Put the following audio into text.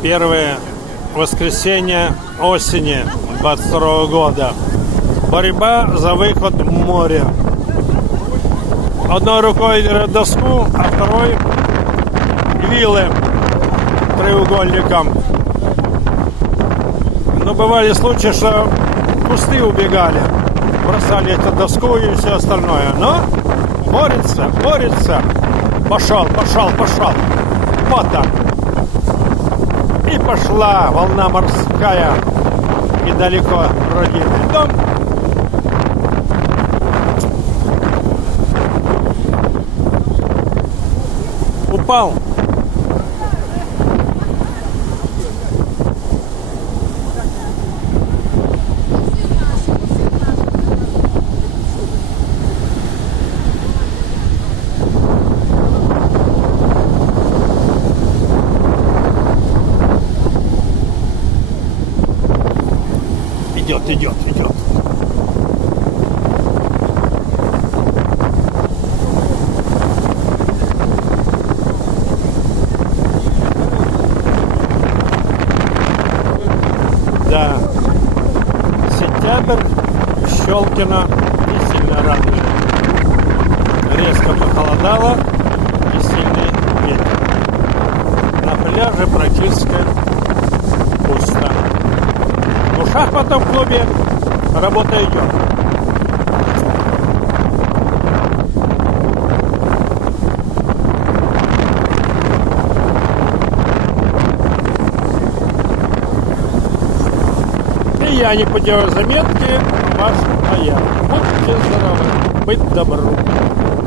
Первое воскресенье осени 22 года. Борьба за выход в море. Одной рукой держит доску, а второй вилы треугольником. Но бывали случаи, что кусты убегали, бросали эту доску и все остальное. Но борется. Пошел. Вот он. И пошла волна морская. И далеко родильный дом. Упал. Идет. Да. Сентябрь, Щелкино не сильно радует. Резко похолодало и сильный ветер. На пляже практически пусто. Но в шахматном клубе работа идет. И я не поделаю заметки, ваш Аян. Будьте здоровы, быть добру.